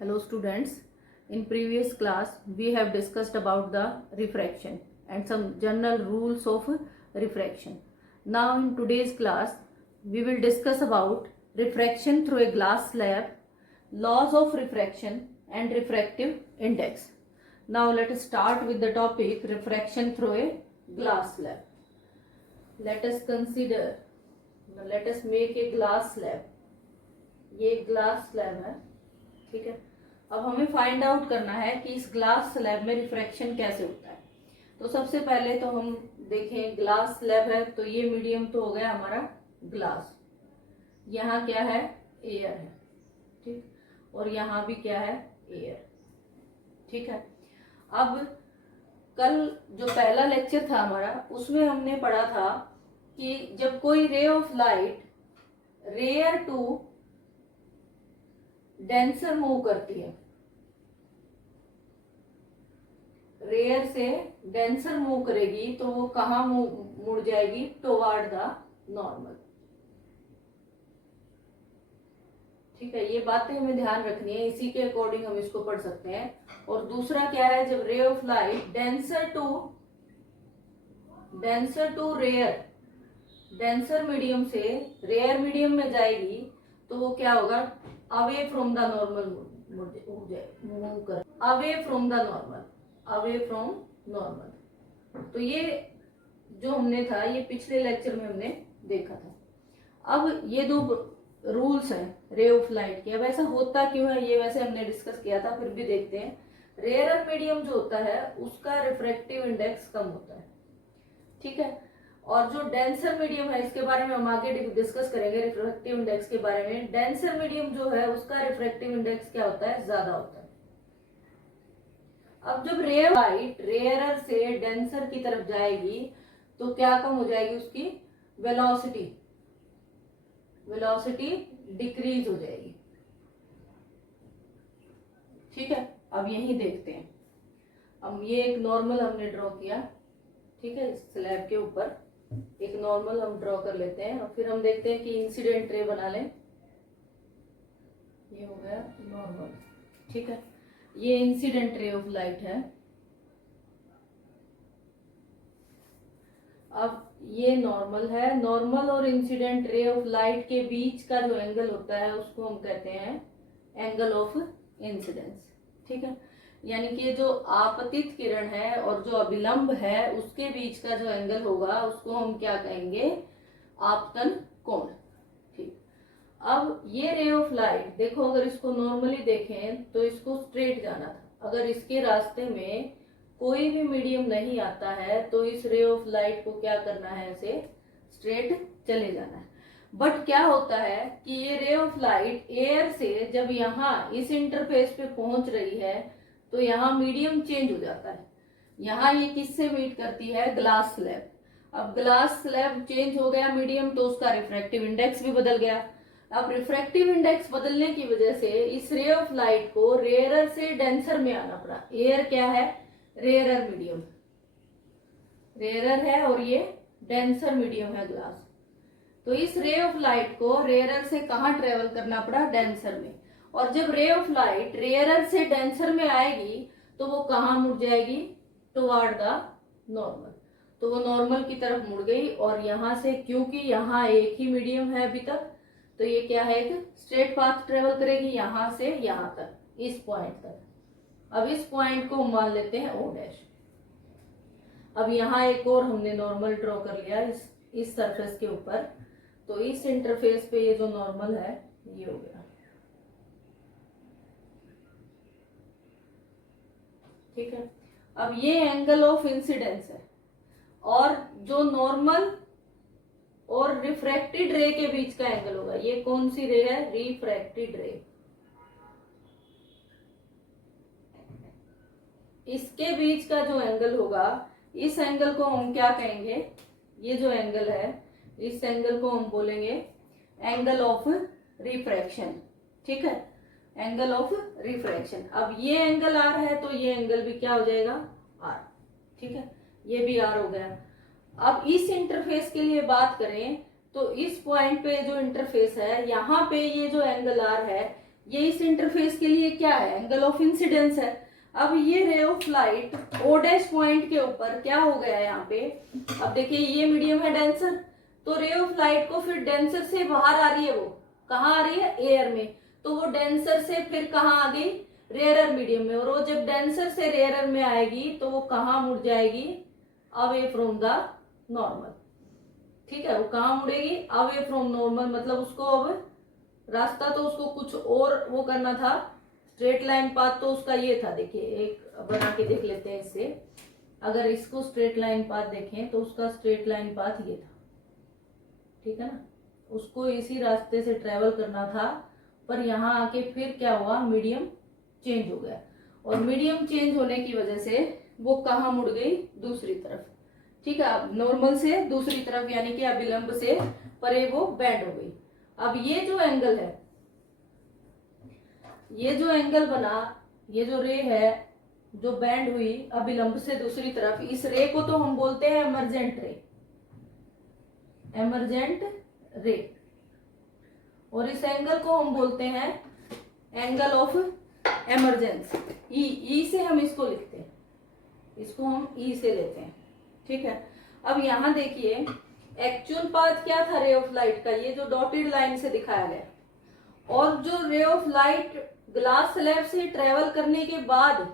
Hello students, in previous class we have discussed about the refraction and some general rules of refraction. Now in today's class we will discuss about refraction through a glass slab, laws of refraction and refractive index. Now let us start with the topic refraction through a glass slab. Let us make a glass slab. ये glass slab है, ठीक है। अब हमें find out करना है कि इस ग्लास स्लैब में रिफ्रैक्शन कैसे होता है। तो सबसे पहले तो हम देखें, ग्लास स्लैब है तो ये मीडियम तो हो गया हमारा ग्लास, यहाँ क्या है, एयर है, ठीक, और यहाँ भी क्या है, एयर, ठीक है। अब कल जो पहला लेक्चर था हमारा उसमें हमने पढ़ा था कि जब कोई ray of light rare to denser move करती है, रेयर से डेंसर मूव करेगी तो वो कहाँ मुड़ जाएगी, टुवर्ड द नॉर्मल, ठीक है। ये बातें हमें ध्यान रखनी है, इसी के अकॉर्डिंग हम इसको पढ़ सकते हैं। और दूसरा क्या है, जब ray of light denser to rare, denser medium से रेयर मीडियम में जाएगी तो वो क्या होगा, away from the normal move कर, अवे फ्रॉम नॉर्मल। तो ये जो हमने था ये पिछले लेक्चर में हमने देखा था। अब ये दो रूल्स हैं रे ऑफ लाइट के। अब ऐसा होता क्यों है ये वैसे हमने डिस्कस किया था, फिर भी देखते हैं। रेयर मीडियम जो होता है उसका रिफ्रैक्टिव इंडेक्स कम होता है, ठीक है। और जो डेंसर मीडियम है इसके बारे में हम आगे डिस्कस करेंगे, रिफ्रैक्टिव इंडेक्स के बारे में। डेंसर मीडियम जो है उसका रिफ्रैक्टिव इंडेक्स क्या होता है, ज्यादा होता है। अब जब रे ऑफ लाइट रेयरर से डेंसर की तरफ जाएगी तो क्या कम हो जाएगी, उसकी वेलोसिटी डिक्रीज हो जाएगी, ठीक है। अब यही देखते हैं। अब ये एक नॉर्मल हमने ड्रॉ किया, ठीक है, स्लैब के ऊपर एक नॉर्मल हम ड्रॉ कर लेते हैं और फिर हम देखते हैं कि इंसिडेंट रे बना लें। ये हो गया नॉर्मल, ठीक है। ये इंसिडेंट रे ऑफ लाइट है। अब ये नॉर्मल है। नॉर्मल और इंसिडेंट रे ऑफ लाइट के बीच का जो एंगल होता है उसको हम कहते हैं एंगल ऑफ इंसिडेंस, ठीक है। यानी कि जो आपतित किरण है और जो अभिलंब है उसके बीच का जो एंगल होगा उसको हम क्या कहेंगे, आपतन कोण, ठीक। अब ये रे ऑफ लाइट देखो, अगर इसको नॉर्मली देखें तो इसको स्ट्रेट जाना था। अगर इसके रास्ते में कोई भी मीडियम नहीं आता है तो इस रे ऑफ लाइट को क्या करना है, इसे स्ट्रेट चले जाना है। बट क्या होता है कि ये रे ऑफ लाइट एयर से जब यहाँ इस इंटरफेस पे पहुंच रही है तो यहाँ मीडियम चेंज हो जाता है। यहाँ ये किससे मीट करती है, ग्लास स्लैब। अब ग्लास स्लैब चेंज हो गया मीडियम तो उसका रिफ्रैक्टिव इंडेक्स भी बदल गया। अब रिफ्रैक्टिव इंडेक्स बदलने की वजह से इस रे ऑफ लाइट को रेयरर से डेंसर में आना पड़ा। एयर क्या है, रेयरर मीडियम, रेयरर है और ये डेंसर मीडियम है ग्लास। तो इस रे ऑफ लाइट को रेयरर से कहाँ ट्रेवल करना पड़ा, डेंसर में। और जब रे ऑफ लाइट रेयरर से डेंसर में आएगी तो वो कहाँ मुड़ जाएगी, टुवर्ड द नॉर्मल। तो वो नॉर्मल की तरफ मुड़ गई। और यहाँ से क्योंकि यहाँ एक ही मीडियम है अभी तक, तो ये क्या है, एक स्ट्रेट पाथ ट्रेवल करेगी यहाँ से यहाँ तक, इस पॉइंट तक। अब इस पॉइंट को मान लेते हैं ओ डैश। अब यहाँ एक और हमने नॉर्मल ड्रॉ कर लिया इस सरफेस के ऊपर। तो इस इंटरफेस पे ये जो नॉर्मल है ये हो गया, ठीक है। अब ये एंगल ऑफ इंसिडेंस है और जो नॉर्मल और रिफ्रैक्टेड रे के बीच का एंगल होगा, ये कौन सी रे है, रिफ्रैक्टेड रे। इसके बीच का जो एंगल होगा, इस एंगल को हम क्या कहेंगे, ये जो एंगल है इस एंगल को हम बोलेंगे एंगल ऑफ रिफ्रैक्शन, ठीक है, एंगल ऑफ रिफ्रैक्शन। अब ये एंगल आर है तो ये एंगल भी क्या हो जाएगा, आर, ठीक है, ये भी आर हो गया। अब इस इंटरफेस के लिए बात करें तो इस पॉइंट पे जो इंटरफेस है यहाँ पे ये जो एंगल आर है ये इस इंटरफेस के लिए क्या है, एंगल ऑफ इंसिडेंस है। अब ये ray of light O dash point के ऊपर क्या हो गया है यहाँ पे, अब देखिए ये मीडियम है डेंसर, तो रे ऑफ लाइट को फिर डेंसर से बाहर आ रही है, वो कहाँ आ रही है, एयर में, तो वो डेंसर से फिर कहाँ आ गई, रेयरर मीडियम में, और वो जब डेंसर से रेयरर में आएगी तो वो कहाँ मुड़ जाएगी, अवे फ्रॉम द नॉर्मल। ठीक है, वो कहाँ मुड़ेगी, अवे फ्रॉम नॉर्मल, मतलब उसको अब रास्ता तो उसको कुछ और वो करना था, स्ट्रेट लाइन पाथ तो उसका ये था, देखिए एक बना के देख लेते हैं इससे, अगर इसको स्ट्रेट लाइन पाथ देखें तो उसका स्ट्रेट लाइन पाथ ये था, ठीक है ना, उसको इसी रास्ते से ट्रेवल करना था, पर यहाँ आके फिर क्या हुआ, मीडियम चेंज हो गया, और मीडियम चेंज होने की वजह से वो कहाँ मुड़ गई, दूसरी तरफ। ठीक है, अब नॉर्मल से दूसरी तरफ, यानी कि अभिलंब से परे वो बैंड हो गई। अब ये जो एंगल है, ये जो एंगल बना, ये जो रे है जो बैंड हुई अभिलंब से दूसरी तरफ, इस रे को तो हम बोलते हैं एमर्जेंट रे, एमर्जेंट रे, और इस एंगल को हम बोलते हैं एंगल ऑफ एमर्जेंस। ई से हम इसको लिखते हैं, इसको हम ई से लेते हैं। ठीक है, अब यहां देखिए एक्चुअल पाथ क्या था रे ऑफ लाइट का, ये जो डॉटेड लाइन से दिखाया गया, और जो रे ऑफ लाइट ग्लास स्लैब से ट्रेवल करने के बाद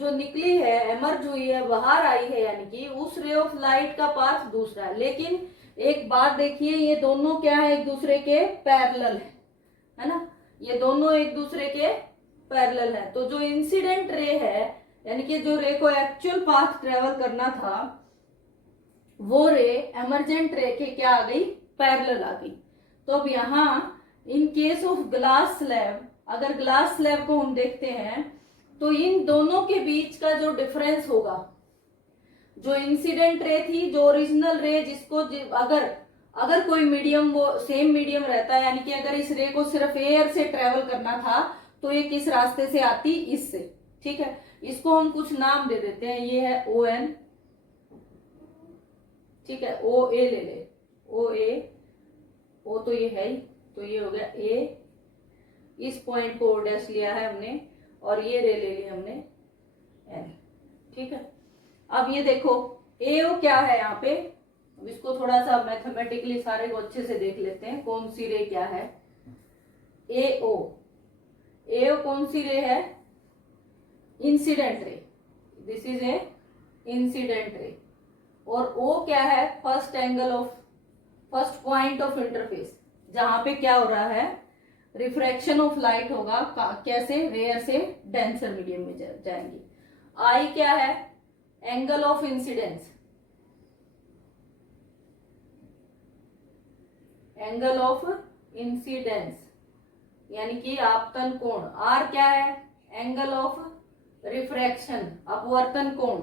जो निकली है, एमर्ज हुई है, बाहर आई है, यानी कि उस रे ऑफ लाइट का पाथ दूसरा है। लेकिन एक बात देखिए, ये दोनों क्या है, एक दूसरे के पैरेलल है ना, ये दोनों एक दूसरे के पैरेलल है। तो जो इंसिडेंट रे है, यानी कि जो रे को एक्चुअल पाथ ट्रेवल करना था, वो रे एमर्जेंट रे के क्या आ गई, पैरेलल आ गई। तो अब यहाँ in case of glass slab, अगर ग्लास स्लैब को हम देखते हैं तो इन दोनों के बीच का जो डिफरेंस होगा, जो इंसिडेंट रे थी, जो ओरिजिनल रे, जिसको अगर कोई मीडियम वो सेम मीडियम रहता है, यानी कि अगर इस रे को सिर्फ एयर से ट्रेवल करना था तो ये किस रास्ते से आती, इससे। ठीक है, इसको हम कुछ नाम दे देते हैं, ये है ओ एन, ठीक है, ओ ए ले ले, ओ ए, ओ तो ये है ही, तो ये हो गया ए, इस पॉइंट को ओ डैश लिया है हमने, और ये रे ले ली हमने एन। ठीक है, अब ये देखो ए ओ क्या है यहाँ पे, अब इसको थोड़ा सा मैथमेटिकली सारे को अच्छे से देख लेते हैं, कौन सी रे क्या है, ए ओ कौन सी रे है, incident ray, this is a incident ray, और ओ क्या है, first angle of, first point of interface, जहां पे क्या हो रहा है, रिफ्रैक्शन ऑफ लाइट होगा, कैसे, रेयर से डेंसर मीडियम में जाएंगी। आई क्या है, angle of incidence, angle of incidence यानी कि आपतन कोण। आर क्या है, एंगल ऑफ रिफ्रैक्शन, अपवर्तन कोण,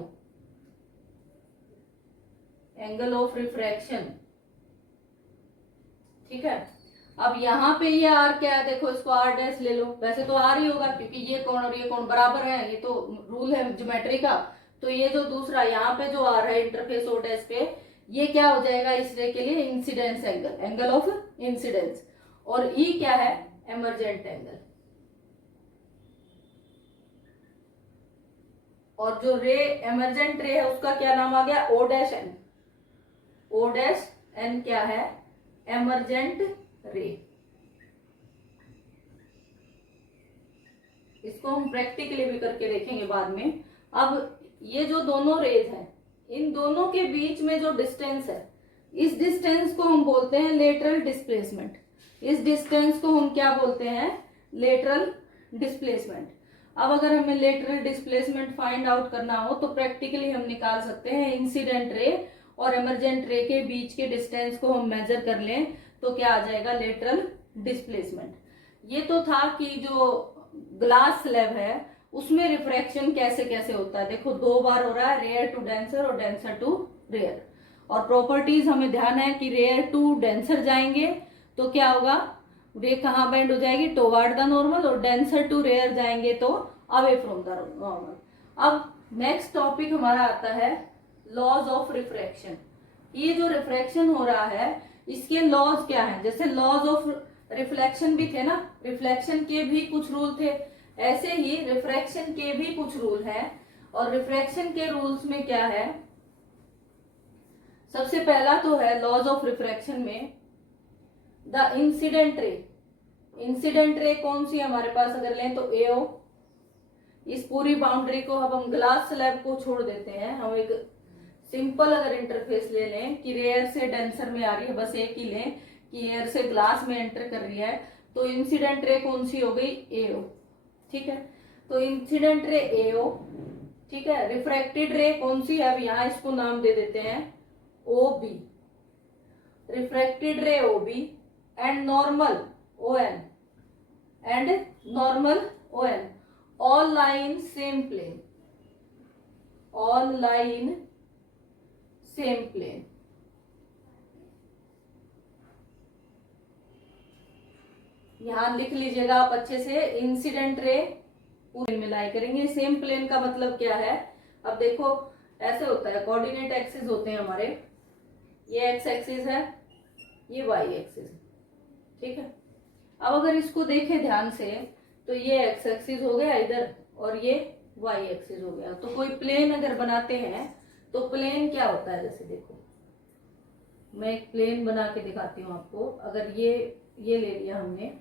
एंगल ऑफ रिफ्रैक्शन। ठीक है, अब यहाँ पे ये आर क्या है, देखो इसको आर डैश ले लो, वैसे तो आर ही होगा क्योंकि ये कोण और ये कोण बराबर है, ये तो रूल है ज्योमेट्री का। तो ये जो दूसरा यहाँ पे जो आर है इंटरफेस ओ डैश पे, ये क्या हो जाएगा इस रे के लिए, incidence angle, angle of incidence, और ई क्या है, एमर्जेंट एंगल। और जो रे एमर्जेंट रे है उसका क्या नाम आ गया, O dash N, O dash N क्या है, एमर्जेंट रे। इसको हम प्रैक्टिकली भी करके देखेंगे बाद में। अब ये जो दोनों रेज हैं, इन दोनों के बीच में जो डिस्टेंस है, इस डिस्टेंस को हम बोलते हैं लेटरल डिस्प्लेसमेंट। इस डिस्टेंस को हम क्या बोलते हैं, लेटरल डिस्प्लेसमेंट। अब अगर हमें लेटरल डिस्प्लेसमेंट फाइंड आउट करना हो तो प्रैक्टिकली हम निकाल सकते हैं, इंसिडेंट रे और एमर्जेंट रे के बीच के डिस्टेंस को हम मेजर कर लें तो क्या आ जाएगा, लेटरल डिस्प्लेसमेंट। ये तो था कि जो ग्लास स्लैब है उसमें रिफ्रैक्शन कैसे कैसे होता है, देखो दो बार हो रहा है, रेयर टू डेंसर और डेंसर टू रेयर। और प्रॉपर्टीज हमें ध्यान है कि रेयर टू डेंसर जाएंगे तो क्या होगा, रे कहाँ बेंड हो जाएगी, टुवर्ड द नॉर्मल, और डेंसर टू रेयर जाएंगे तो अवे फ्रॉम द नॉर्मल। अब नेक्स्ट टॉपिक हमारा आता है लॉज ऑफ रिफ्रैक्शन। ये जो रिफ्रैक्शन हो रहा है इसके लॉज क्या है, जैसे लॉज ऑफ रिफ्लेक्शन भी थे ना, रिफ्लेक्शन के भी कुछ रूल थे, ऐसे ही रिफ्रैक्शन के भी कुछ रूल हैं। और रिफ्रैक्शन के रूल्स में क्या है, सबसे पहला तो है लॉज ऑफ रिफ्रैक्शन में the incident ray. Incident ray कौन सी हमारे पास अगर लें तो एओ, इस पूरी बाउंड्री को अब हम ग्लास स्लैब को छोड़ देते हैं, हम एक सिंपल अगर इंटरफेस ले लें कि रेयर से डेंसर में आ रही है, बस एक ही लें कि एयर से ग्लास में एंटर कर रही है, तो इंसिडेंट रे कौन सी हो गई, एओ। ठीक है, तो इंसिडेंट रे एओ। ठीक है, रिफ्रैक्टेड रे कौन सी है, अब यहां इसको नाम दे देते हैं ओ B, refracted ray O B and normal O N, and normal O N, all line same plane, all line same plane. यहां लिख लीजिएगा आप अच्छे से, इंसिडेंट रे पूरे में लाई करेंगे। सेम प्लेन का मतलब क्या है, अब देखो ऐसे होता है, कोऑर्डिनेट एक्सिस होते हैं हमारे, ये एक्स एक्सिस है, ये वाई एक्सिस है। ठीक है, अब अगर इसको देखें ध्यान से तो ये एक्स एक्सिस हो गया इधर और ये वाई एक्सिस हो गया। तो कोई प्लेन अगर बनाते हैं तो प्लेन क्या होता है, जैसे देखो मैं एक प्लेन बना के दिखाती हूँ आपको। अगर ये ले लिया हमने,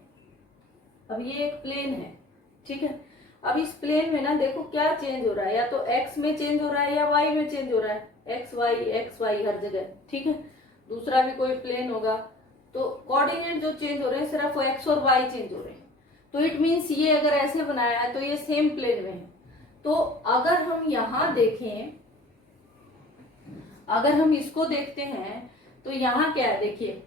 अब ये एक प्लेन है। ठीक है, अब इस प्लेन में ना देखो क्या चेंज हो रहा है, या तो एक्स में चेंज हो रहा है या वाई में चेंज हो रहा है, एक्स वाई हर जगह। ठीक है, दूसरा भी कोई प्लेन होगा तो कोऑर्डिनेट जो चेंज हो रहे हैं सिर्फ एक्स और वाई चेंज हो रहे हैं। तो इट मीन्स ये अगर ऐसे बनाया है तो ये सेम प्लेन में है। तो अगर हम यहां देखें, अगर हम इसको देखते हैं तो यहाँ क्या है, देखिए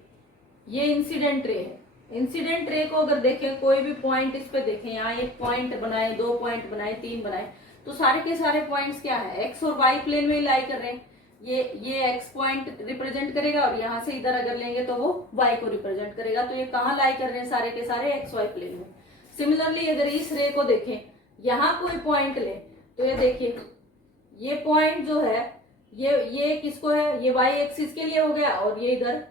ये इंसिडेंट रे है। इंसिडेंट रे को अगर देखें, कोई भी पॉइंट इस पे देखें, यहाँ एक पॉइंट बनाए, दो पॉइंट बनाए, तीन बनाए, तो सारे के सारे पॉइंट्स क्या है, एक्स और वाई प्लेन में लाई कर रहे हैं। ये एक्स पॉइंट रिप्रेजेंट करेगा और यहाँ से इधर अगर लेंगे तो वो वाई को रिप्रेजेंट करेगा। तो ये कहाँ लाई कर रहे हैं, सारे के सारे एक्स वाई प्लेन में। सिमिलरली अगर इस रे को देखें, यहाँ कोई पॉइंट ले तो ये देखिए ये पॉइंट जो है ये किसको है, ये वाई एक्सिस के लिए हो गया और ये इधर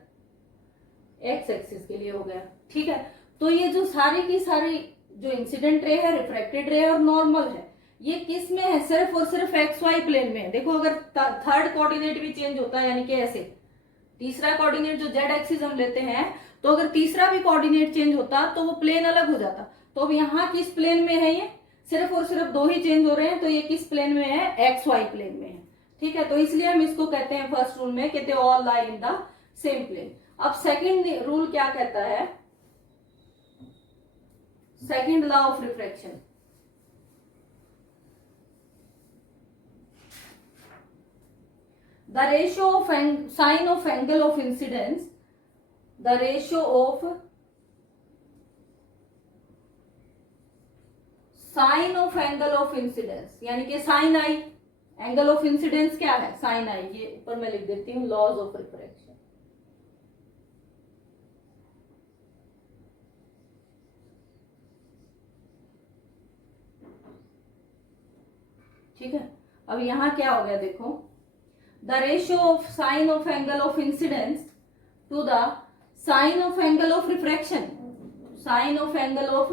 एक्स एक्सिस के लिए हो गया। ठीक है, तो ये जो सारी की सारी जो इंसिडेंट रे है, रिफ्रैक्टेड रे और नॉर्मल है, ये किस में है, सिर्फ और सिर्फ एक्स वाई प्लेन में है। देखो अगर थर्ड कोऑर्डिनेट भी चेंज होता है, यानी कि ऐसे तीसरा कोऑर्डिनेट जो जेड एक्सिस हम लेते हैं, तो अगर तीसरा भी कोऑर्डिनेट चेंज होता तो वो प्लेन अलग हो जाता। तो अब यहाँ किस प्लेन में है, ये सिर्फ और सिर्फ दो ही चेंज हो रहे हैं, तो ये किस प्लेन में है, एक्स वाई प्लेन में है। ठीक है, तो इसलिए हम इसको कहते हैं फर्स्ट रूल में कहते हैं all lie in the same plane. अब सेकंड रूल क्या कहता है, second law of refraction, the ratio of sine of angle of incidence, the ratio of sine of angle of incidence, यानी कि sine I, angle of incidence क्या है, sine आई। ये ऊपर मैं लिख देती हूँ, लॉज ऑफ रिफ्रैक्शन। ठीक है, अब यहां क्या हो गया, देखो the ratio of sine of angle of incidence to the sine of angle of refraction, sine of angle of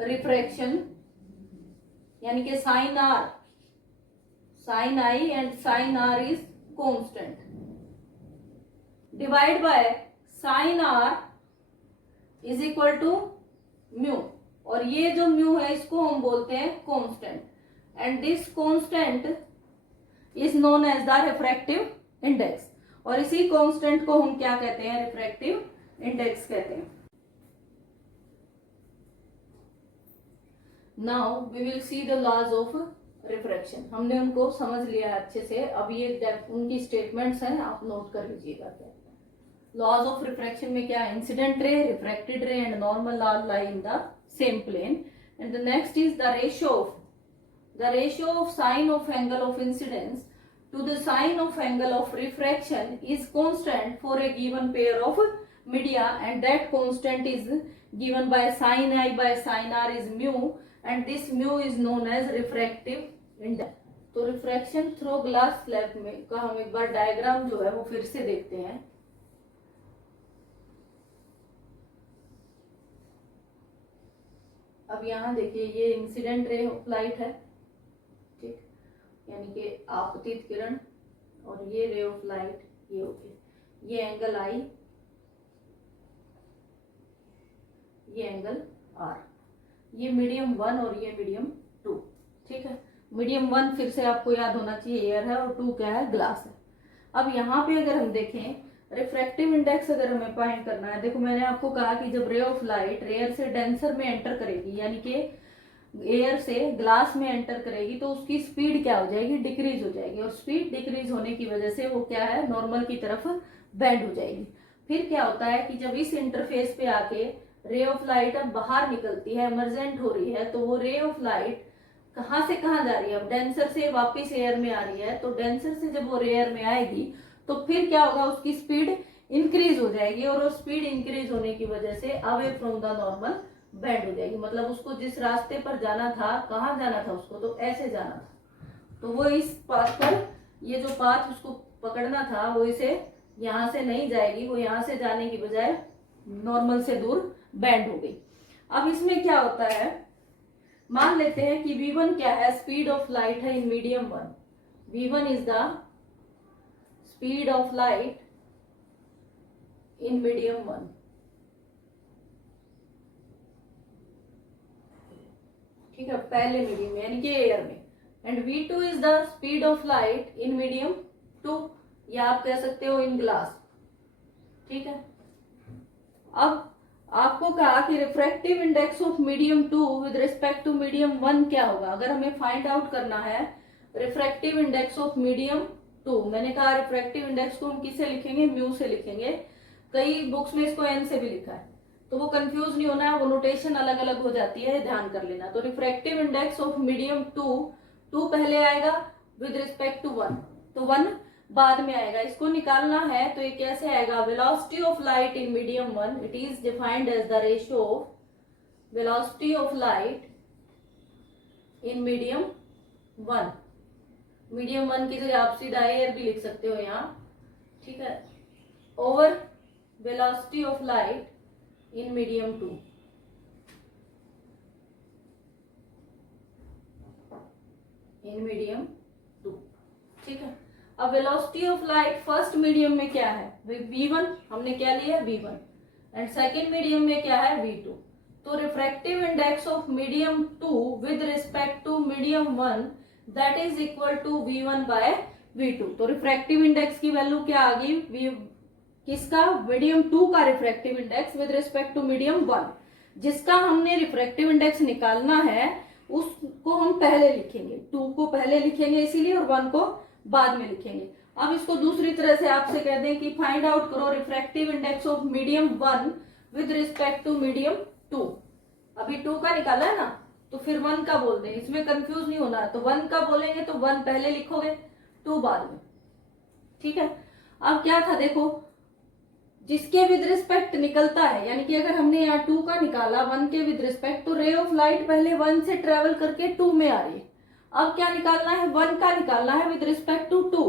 refraction यानी कि sine R, sine I and sine R is constant, divide by sine R is equal to mu, और ये जो mu है इसको हम बोलते हैं constant, and this constant is known as the refractive index, और इसी कांस्टेंट को हम क्या कहते हैं, रिफ्रैक्टिव इंडेक्स कहते हैं। Now we will see the laws of refraction. हमने उनको समझ लिया है अच्छे से, अब ये उनकी स्टेटमेंट्स हैं, आप नोट कर लीजिएगा। क्या लॉज ऑफ रिफ्रैक्शन में क्या है, incident ray, refracted ray and normal are lie in the same plane, and the next is the ratio of sine of angle of incidence to the sine of angle of refraction is constant for a given pair of media, and that constant is given by sin I by sin R is mu, and this mu is known as refractive index. तो refraction through glass slab में का हम एक बार diagram जो है वो फिर से देखते हैं। अब यहाँ देखिए ये इंसिडेंट रे ऑफ लाइट है, ठीक, यानी कि आपतित किरण, और ये रे ऑफ लाइट ये हो गई, ये एंगल आई, ये एंगल आर, ये मीडियम 1 और ये मीडियम 2, ठीक है। मीडियम 1 फिर से आपको याद होना चाहिए एयर है, और 2 क्या है, ग्लास है। अब यहाँ पे अगर हम देखें रिफ्रैक्टिव इंडेक्स अगर हमें फाइंड करना है, देखो मैंने आपको कहा कि जब रे ऑफ लाइट एयर से डेंसर में एंटर करेगी, यानी कि एयर से ग्लास में एंटर करेगी, तो उसकी स्पीड क्या हो जाएगी, डिक्रीज हो जाएगी, और स्पीड डिक्रीज होने की वजह से वो क्या है, नॉर्मल की तरफ बेंड हो जाएगी। फिर क्या होता है कि जब इस इंटरफेस पे आके रे ऑफ लाइट अब बाहर निकलती है, इमर्जेंट हो रही है, तो वो रे ऑफ लाइट कहाँ से कहाँ जा रही है, अब डेंसर से वापस एयर में आ रही है, तो डेंसर से जब वो एयर में आएगी तो फिर क्या होगा, उसकी स्पीड इंक्रीज हो जाएगी, और वो स्पीड इंक्रीज होने की वजह से away from the normal bend हो जाएगी। मतलब उसको जिस रास्ते पर जाना था, कहाँ जाना था उसको, तो ऐसे जाना था, तो वो इस पाथ पर, ये जो पाथ उसको पकड़ना था, वो इसे यहाँ से नहीं जाएगी, वो यहाँ से जाने की बजाय नॉर्मल से दूर बेंड हो गई। अब इसमें क्या होता है, मान लेते हैं कि v1 क्या है, स्पीड ऑफ लाइट है इन medium 1, v1 is the speed of light in medium 1, ठीक है, पहले मीडियम में यानी कि एयर में, and v2 is the speed of light in medium 2, या आप कह सकते हो इन ग्लास, ठीक है। अब आपको कहा कि refractive index of medium 2 with respect to medium 1 क्या होगा, अगर हमें फाइंड आउट करना है रिफ्रैक्टिव इंडेक्स ऑफ मीडियम 2, मैंने कहा रिफ्रैक्टिव इंडेक्स को हम किससे लिखेंगे, म्यू से लिखेंगे, कई बुक्स में इसको एन से भी लिखा है, तो वो कंफ्यूज नहीं होना है, वो नोटेशन अलग अलग हो जाती है, ध्यान कर लेना। तो रिफ्रैक्टिव इंडेक्स ऑफ मीडियम 2 पहले आएगा विद रिस्पेक्ट टू 1, तो 1 बाद में आएगा, इसको निकालना है तो ये कैसे आएगा, velocity of light in medium 1, it is defined as the ratio of velocity of light in medium 1, medium 1 की जगह आप सीधा एयर भी लिख सकते हो यहाँ, ठीक है, over velocity of light in medium 2, in medium 2, ठीक है। अब velocity of light first medium में क्या है, v1 हमने क्या लिया है, v1, एंड सेकेंड मीडियम में क्या है, v2, तो refractive index of medium 2 with respect to medium 1 that is equal to v1 by v2, तो रिफ्रैक्टिव इंडेक्स की वैल्यू क्या आ गई, किसका, मीडियम 2 का refractive index with respect to medium 1, जिसका हमने रिफ्रैक्टिव इंडेक्स निकालना है उसको हम पहले लिखेंगे, 2 को पहले लिखेंगे इसीलिए, और 1 को बाद में लिखेंगे। अब इसको दूसरी तरह से आपसे कह दें कि फाइंड आउट करो refractive index of medium 1 with respect to medium 2, अभी 2 का निकाला है ना, तो फिर 1 का बोल दें, इसमें कंफ्यूज नहीं होना, तो 1 का बोलेंगे तो 1 पहले लिखोगे, 2 बाद में, ठीक है। अब क्या था देखो, जिसके विद रिस्पेक्ट निकलता है, यानी कि अगर हमने यहाँ 2 का निकाला 1 के विद रिस्पेक्ट, तो रे ऑफ लाइट पहले 1 से ट्रेवल करके 2 में आ रही है, अब क्या निकालना है, 1 का निकालना है विद रिस्पेक्ट टू 2,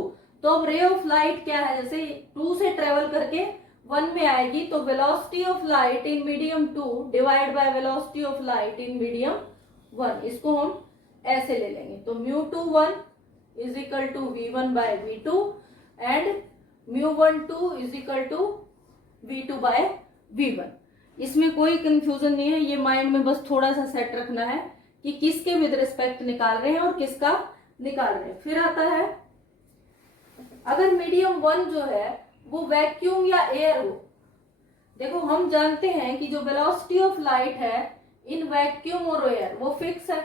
तो अब रे ऑफ लाइट क्या है, जैसे 2 से ट्रेवल करके 1 में आएगी, तो velocity of light in medium 2 divide by velocity of light in medium 1, इसको हम ऐसे ले लेंगे, तो μ21 is equal to v1 by v2 and μ12 is equal to v2 by v1, इसमें कोई कंफ्यूजन नहीं है, ये माइंड में बस थोड़ा सा सेट रखना है कि किसके विद रिस्पेक्ट निकाल रहे हैं और किसका निकाल रहे हैं। फिर आता है अगर मीडियम 1 जो है वो वैक्यूम या एयर हो, देखो हम जानते हैं कि जो वेलोसिटी ऑफ लाइट है इन वैक्यूम और एयर वो फिक्स है,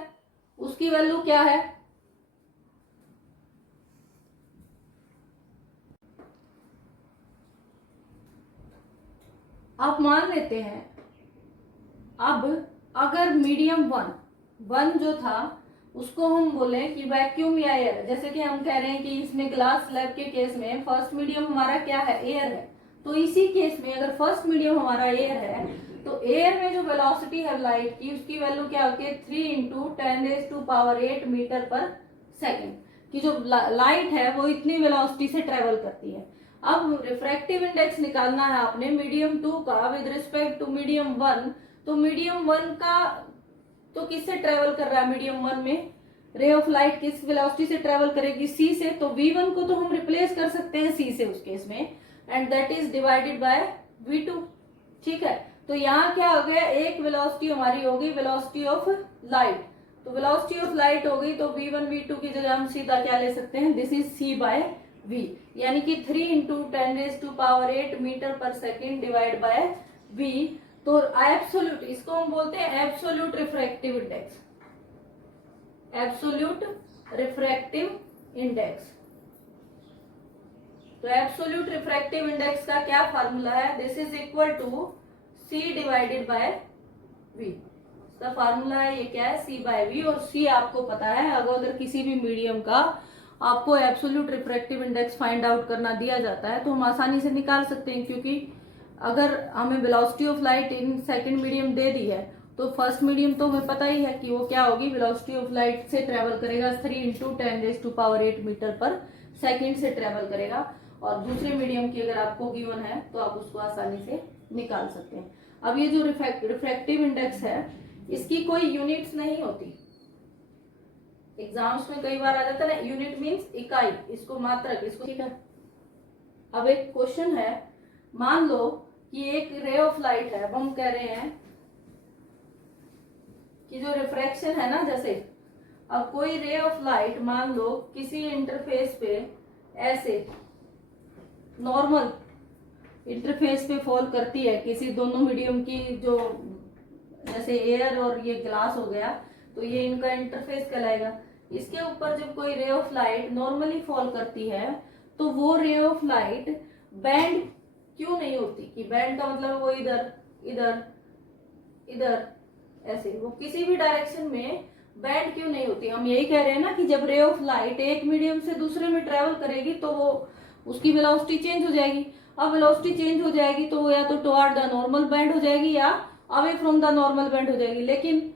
उसकी वैल्यू क्या है, आप मान लेते हैं। अब अगर मीडियम 1 जो था उसको हम बोले कि वैक्यूम या एयर, जैसे कि हम कह रहे हैं कि इसमें ग्लास स्लैब के केस में फर्स्ट मीडियम हमारा क्या है, एयर है, तो इसी केस में अगर फर्स्ट मीडियम हमारा एयर है, तो एयर में जो वेलोसिटी है लाइट की उसकी वैल्यू क्या होती है, 3 × 10⁸ मीटर पर सेकेंड की जो लाइट है वो इतनी वेलोसिटी से ट्रेवल करती है। अब रिफ्रैक्टिव इंडेक्स निकालना है आपने मीडियम 2 का विद रिस्पेक्ट टू मीडियम 1, तो मीडियम 1 का तो किससे ट्रेवल कर रहा है मीडियम 1 में? रे ऑफ लाइट किस वेलोसिटी से ट्रेवल करेगी? c से। तो v1 को तो हम रिप्लेस कर सकते हैं c से उस केस में, and that is divided by v2। ठीक है, तो यहाँ क्या हो गया, एक वेलोसिटी हमारी हो गई वेलोसिटी ऑफ लाइट, तो वेलोसिटी ऑफ लाइट हो गई, तो v1 v2 की जगह हम सीधा क्या ले सकते हैं, this is c by v, यानी कि 3 इंटू 10⁸ मीटर पर सेकेंड डिवाइड बाय v। तो एब्सोल्यूट, इसको हम बोलते हैं absolute refractive index, absolute refractive index. तो एब्सोल्यूट रिफ्रैक्टिव इंडेक्स का क्या फार्मूला है, this is equal to c divided by v। इसका फार्मूला है ये क्या है, c बाय v, और c आपको पता है, अगर किसी भी मीडियम का आपको absolute refractive index find out करना दिया जाता है तो हम आसानी से निकाल सकते हैं, क्योंकि अगर हमें velocity of light in second medium दे दी है तो फर्स्ट मीडियम तो हमें पता ही है कि वो क्या होगी, वेलोसिटी ऑफ लाइट से ट्रेवल करेगा 3 इंटू 10⁸ मीटर पर सेकेंड से ट्रेवल करेगा, और दूसरे मीडियम की अगर आपको गिवन है तो आप उसको आसानी से निकाल सकते हैं। अब ये जो रिफ्रैक्टिव इंडेक्स है इसकी कोई यूनिट्स नहीं होती, एग्जाम्स में कई बार आ जाता है ना, यूनिट मींस इकाई, इसको मात्रक, इसको, ठीक है। अब एक क्वेश्चन है, मान लो कि एक रे ऑफ लाइट है, अब हम कह रहे हैं कि जो रिफ्रैक्शन है ना, जैसे अब कोई रे ऑफ लाइट मान लो किसी इंटरफेस पे ऐसे नॉर्मल इंटरफेस पे फॉल करती है, किसी दोनों मीडियम की, जो जैसे एयर और ये ग्लास हो गया, तो ये इनका इंटरफेस कहलाएगा। इसके ऊपर जब कोई ray of light normally fall करती है तो वो रे ऑफ लाइट बैंड क्यों नहीं होती, कि बैंड का मतलब वो इधर इधर इधर ऐसे, वो किसी भी डायरेक्शन में बैंड क्यों नहीं होती। हम यही कह रहे हैं ना कि जब रे ऑफ लाइट एक मीडियम से दूसरे में ट्रेवल करेगी तो वो उसकी वेलोसिटी चेंज हो जाएगी। अब वेलोसिटी चेंज हो जाएगी तो वो या तो टुवर्ड द नॉर्मल बैंड हो जाएगी या away from the normal band हो जाएगी। लेकिन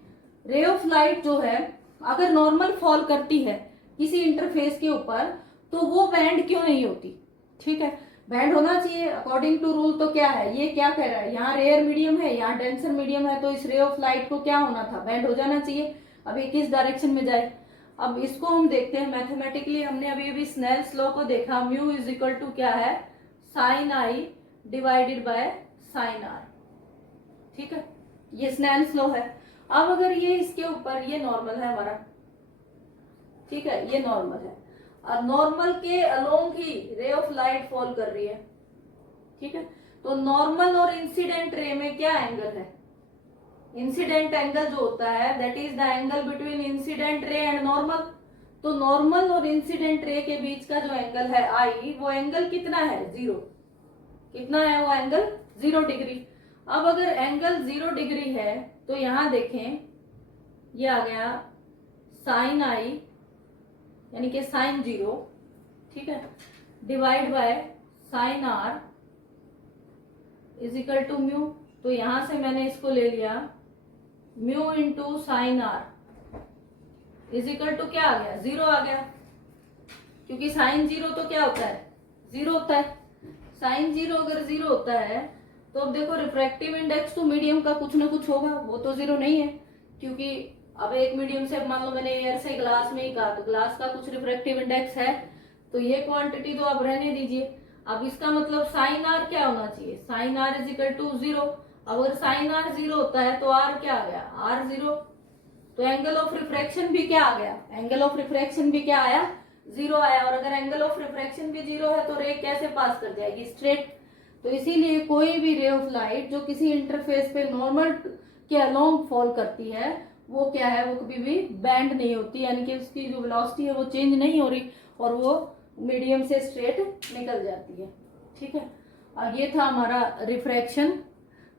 रे ऑफ लाइट जो है अगर नॉर्मल फॉल करती है किसी इंटरफेस के ऊपर तो वो बैंड क्यों नहीं होती। ठीक है, बैंड होना चाहिए अकॉर्डिंग टू रूल। तो क्या है, ये क्या कह रहा है, यहाँ रेयर मीडियम है, यहाँ डेंसर मीडियम है, तो इस रे ऑफ लाइट को क्या होना था, बैंड हो जाना चाहिए। अब ये किस डायरेक्शन में जाए, अब इसको हम देखते हैं मैथमेटिकली। हमने अभी स्नेल्स लॉ को देखा, म्यू इज इक्वल टू क्या है, sine I divided by sine R. ठीक है, ये स्नेल्स लॉ है। अब अगर ये इसके ऊपर, ये नॉर्मल है हमारा, ठीक है, ये नॉर्मल है, और नॉर्मल के अलोंग ही रे ऑफ लाइट फॉल कर रही है। ठीक है, तो नॉर्मल और इंसिडेंट रे में क्या एंगल है, इंसिडेंट एंगल जो होता है that is the angle between incident ray and normal. तो नॉर्मल और इंसिडेंट रे के बीच का जो एंगल है आई, वो एंगल कितना है, 0। कितना है वो एंगल, 0 डिग्री। अब अगर एंगल 0 डिग्री है तो यहां देखें, ये आ गया साइन आई यानी कि साइन 0, ठीक है, divide by sine R is equal to mu. तो यहां से मैंने इसको ले लिया mu into sine R is equal to क्या आ गया, 0 आ गया, क्योंकि साइन 0 तो क्या होता है, 0 होता है। साइन 0 अगर 0 होता है तो अब देखो रिफ्रैक्टिव इंडेक्स तो मीडियम का कुछ ना कुछ होगा, वो तो 0 नहीं है, क्योंकि अब एक मीडियम से, मान लो मैंने एयर से ग्लास में ही कहा, तो ग्लास का कुछ रिफ्रैक्टिव इंडेक्स है, तो ये क्वांटिटी तो आप रहने दीजिए। अब इसका मतलब साइन आर क्या होना चाहिए, sine R is equal to 0। अगर साइन आर 0 होता है तो आर क्या आ गया, आर 0। तो एंगल ऑफ रिफ्रैक्शन भी क्या आ गया, एंगल ऑफ रिफ्रैक्शन भी क्या आया, 0 आया। और अगर एंगल ऑफ रिफ्रैक्शन भी 0 है तो रे कैसे पास कर जाएगी, स्ट्रेट। तो इसीलिए कोई भी रे ऑफ लाइट जो किसी इंटरफेस पे नॉर्मल के अलोंग फॉल करती है वो क्या है, वो कभी भी बैंड नहीं होती, यानी कि उसकी जो वेलोसिटी है वो चेंज नहीं हो रही और वो मीडियम से स्ट्रेट निकल जाती है। ठीक है, और ये था हमारा refraction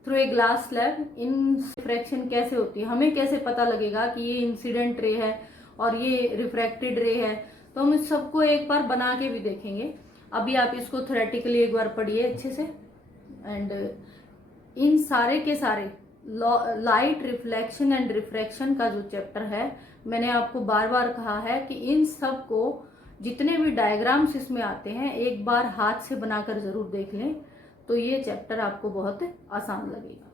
through a glass slab. In refraction कैसे होती है, हमें कैसे पता लगेगा कि ये इंसिडेंट रे है और ये रिफ्रैक्टेड रे है, तो हम इस सबको एक बार बना के भी देखेंगे। अभी आप इसको थ्योरेटिकली एक बार पढ़िए अच्छे से। एंड इन सारे के सारे लाइट रिफ्लेक्शन एंड रिफ्रैक्शन का जो चैप्टर है, मैंने आपको बार बार कहा है कि इन सब को जितने भी डायग्राम्स इसमें आते हैं एक बार हाथ से बनाकर जरूर देख लें, तो ये चैप्टर आपको बहुत आसान लगेगा।